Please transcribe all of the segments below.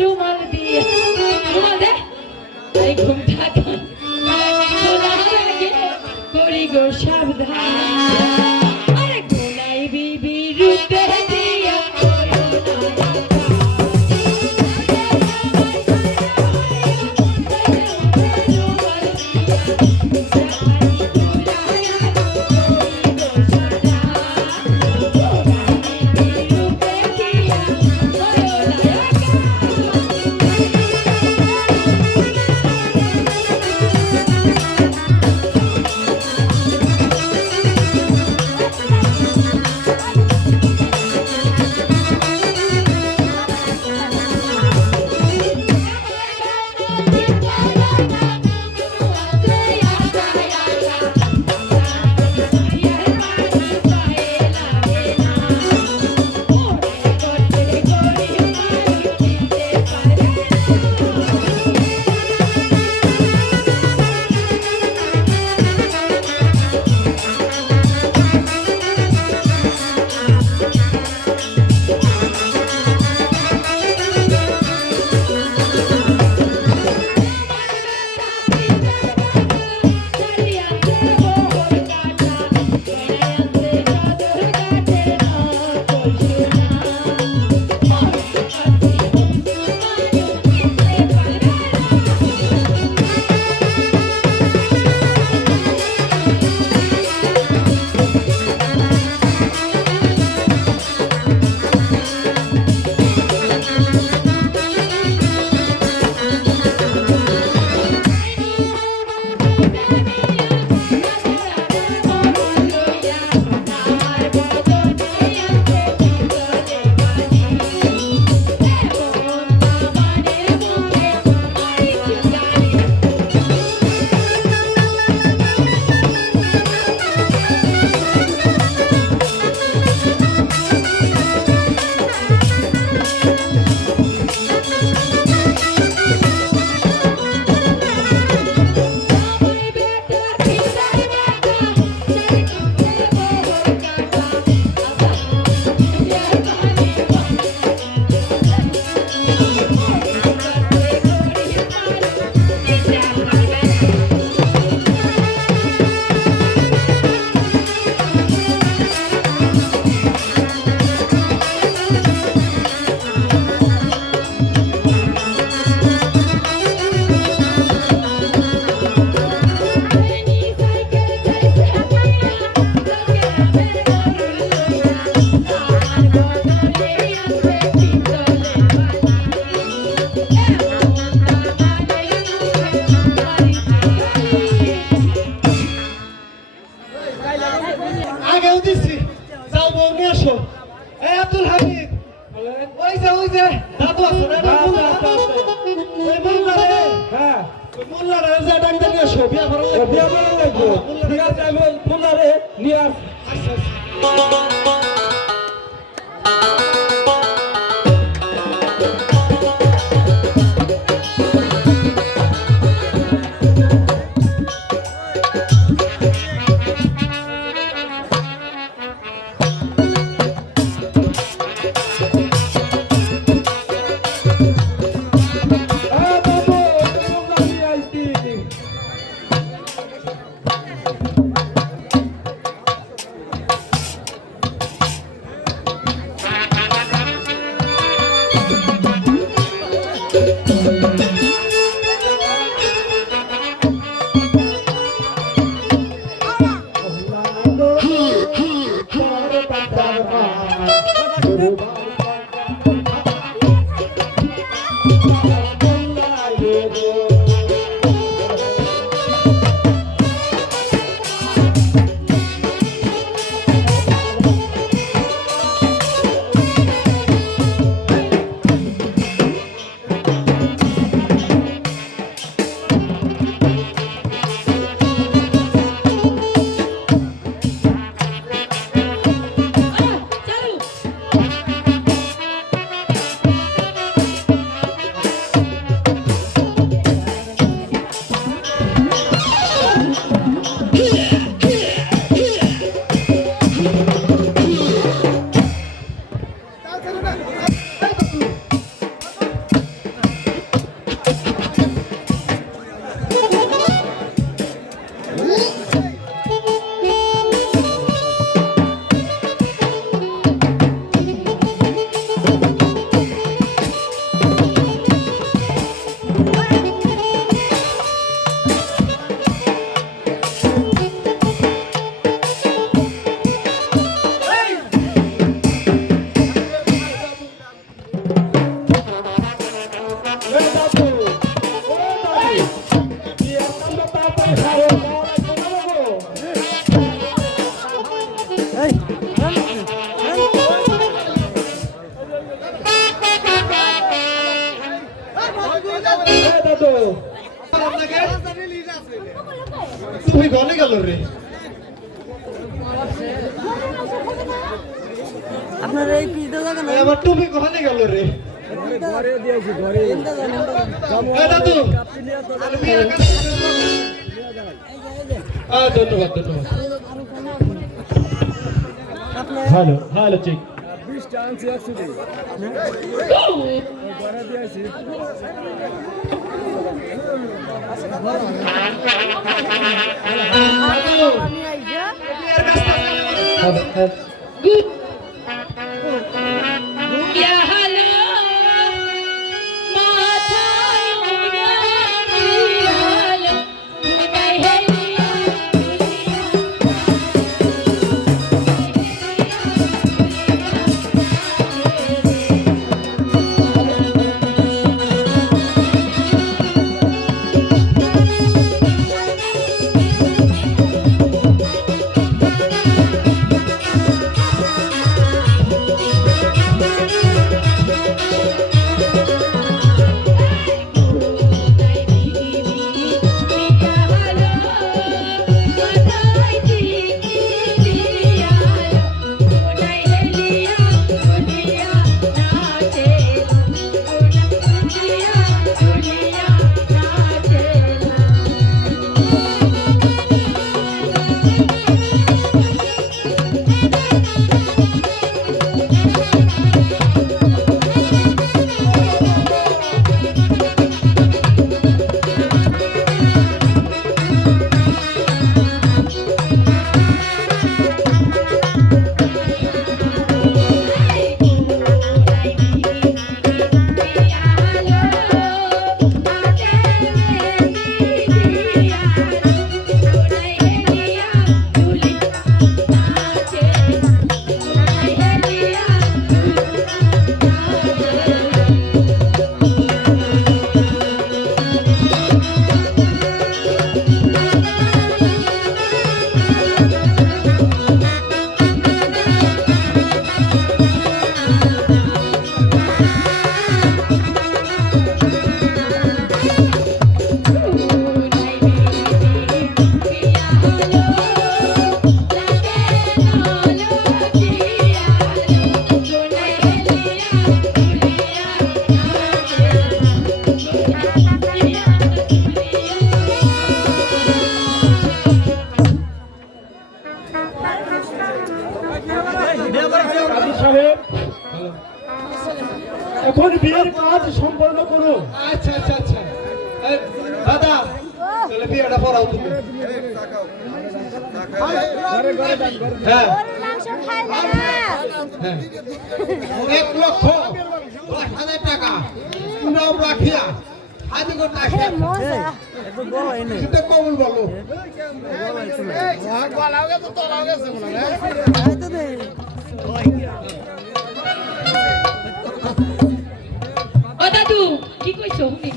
রুমাল দিয়ে রুমাল দে এই ঘুমটা খোলার আগে করি গো সাবধান আরে গোলাই বিবি রূপে দিয়া দাদু তুমি গলে গেল রে আপনার এই পিস দাও কেন আমার তুমি গলে গেল রে ঘরে দিয়েছি ঘরে দাদু ধন্যবাদ ধন্যবাদ হ্যালো হ্যালো চেক 20 টা আনছি একসাথে ঘরে দিয়েছি এখন বিয়ের কাজ সম্পন্ন করো আচ্ছা আচ্ছা আচ্ছা দাদা তাহলে বিয়েটা পড়াও তুমি হ্যাঁ 1 লক্ষ 10,000 টাকা নাও রাখিয়া আদি করতে আসে একটু বড় এনে এটা কবুল বলো গলাওগে তো তোলাওগে আছে মনে হয় এই তো দে ও দাদু কি কইছো হুনি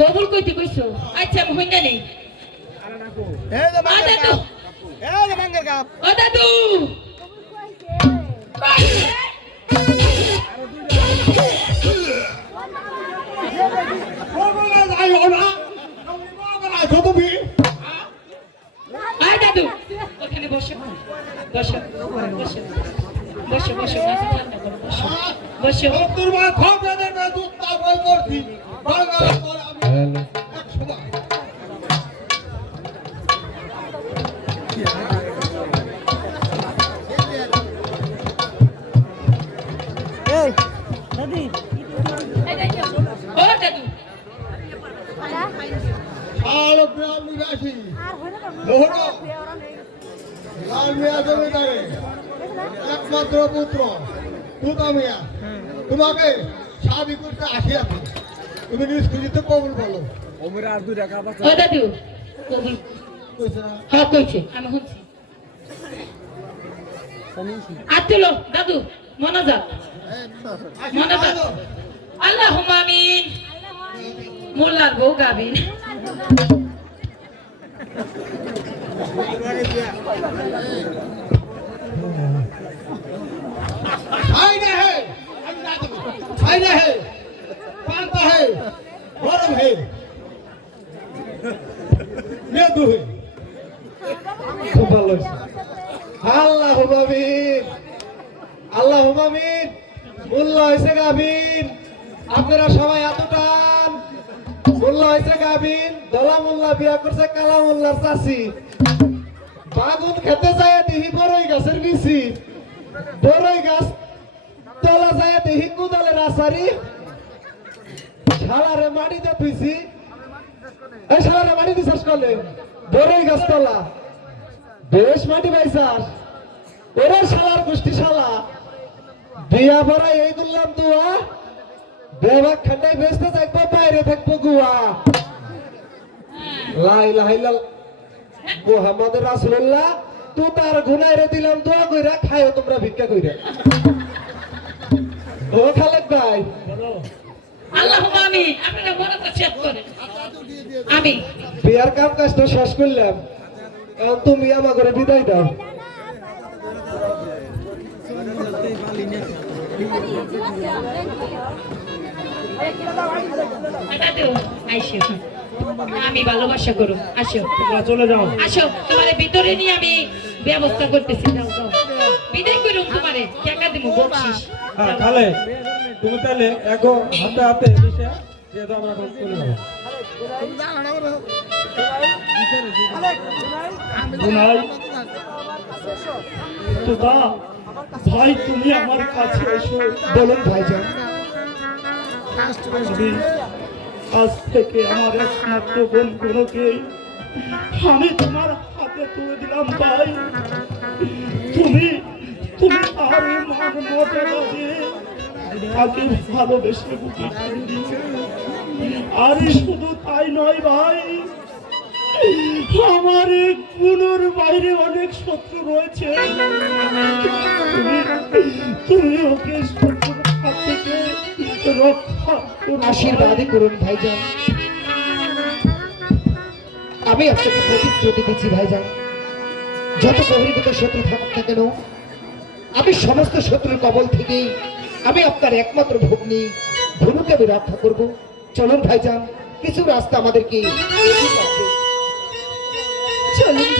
কবুল কইতে কইছো আচ্ছা আমি হইনা নেই এই যে মাঙ্গের কাপ এই যে মাঙ্গের কাপ ও দাদু আয় দাদু ওখানে বসো বসো বসো বসো বসো বসো তোর মা খবরের না দুধ তা বই করছি বাংলা করে আমি 100 বার এই দাদি ও দাদু শাল ব্রাহ্মী রাশি মোহন লাল মিয়া জমিদারে একমাত্র পুত্র তুতা মিয়া তোমাকে শাদি করতে আসিয়াছে তুমি নিষ্কৃত কবুল বলো ওমরা আর 2 টাকা বাঁচা ও দাদু কবুল কইছে না হ্যাঁ কইছে আমি শুনছি আত্তুলো দাদু মনোযোগ মনোযোগ আল্লাহুম্মা আমিন মোল্লার বউ গাবিন खाई ना है पानता है হে মে দুহে খুব ভালো হয়েছে আল্লাহ আমিন আল্লাহ আমিন মোল্লা হয়েছে গাবিন আপনারা সবাই এত টান মোল্লা হয়েছে গাবিন দলা মোল্লা বিয়া করছে কালা মোল্লার চাষি বাগুন খেতে যায় দেখি বড়ই গাছের বিচি বড়ই গাছ তলা যায় দেখি কুদালের আসারি শালারে মাটিতে থুইছি এই শালারে মাটিতে চাষ করলে বড়ই গাছ তলা বেশ মাটি পাইছাস ওরে শালার গোষ্ঠী শালা বিয়া ভরা এই করলাম তুয়া বেবাক খান্ডায় বেসতে থাকবো বাইরে থাকবো গুয়া লাই লাইলা মোহাম্মদ রাসূলুল্লাহ তো তার গুনাইরে দিলাম দোয়া কইরা খায়ো তোমরা ভিক্ষা কইরা ও খালেক ভাই আল্লাহুম্মা আমিন আপনারা বরাবর চেক করেন আমি বিয়ার কাম কাজ তো শেষ করলাম এখন তুমি আমাকে বিদায় দাও দাদু আইসো আমি ভালোবাসা করো আসো তোমরা চলে যাও আসো তোমারে ভিতরে নিয়ে আমি ব্যবস্থা করতেছি যাও যাও বিদায় করুন তোমারে টাকা দেবো বকশিশ হ্যাঁ খালে তুমি তাহলে এখন হাতে হাতে মিশে দিয়ে দাও আমরা চলে যাবো গুনাই তোদা ভাই তুমি আমার কাছে এসো বলুন ভাইজান আমি আজ থেকে আমার একমাত্র বন্ধুকে আমি তোমার হাতে তুলে দিলাম ভাই তুমি তুমি তার মান মর্যাদা দিয়ে তাকে ভালোবেসে বুকে আর শুধু তাই নয় ভাই আমার এক গুণের বাইরে অনেক শত্রু রয়েছে তুমি ওকে শত্রুর হাত থেকে রক্ষা করো। আশীর্বাদই করুন ভাইজান আমি আপনাকে প্রতিশ্রুতি দিচ্ছি ভাইজান যত গভীরগত শত্রু থাকুক না কেন আমি সমস্ত শত্রুর কবল থেকে আমি আপনার একমাত্র ভগ্নী ধনুকে আমি রক্ষা করব চলুন ভাইজান কিছু রাস্তা আমাদেরকে এগিয়ে যাবে। চলুন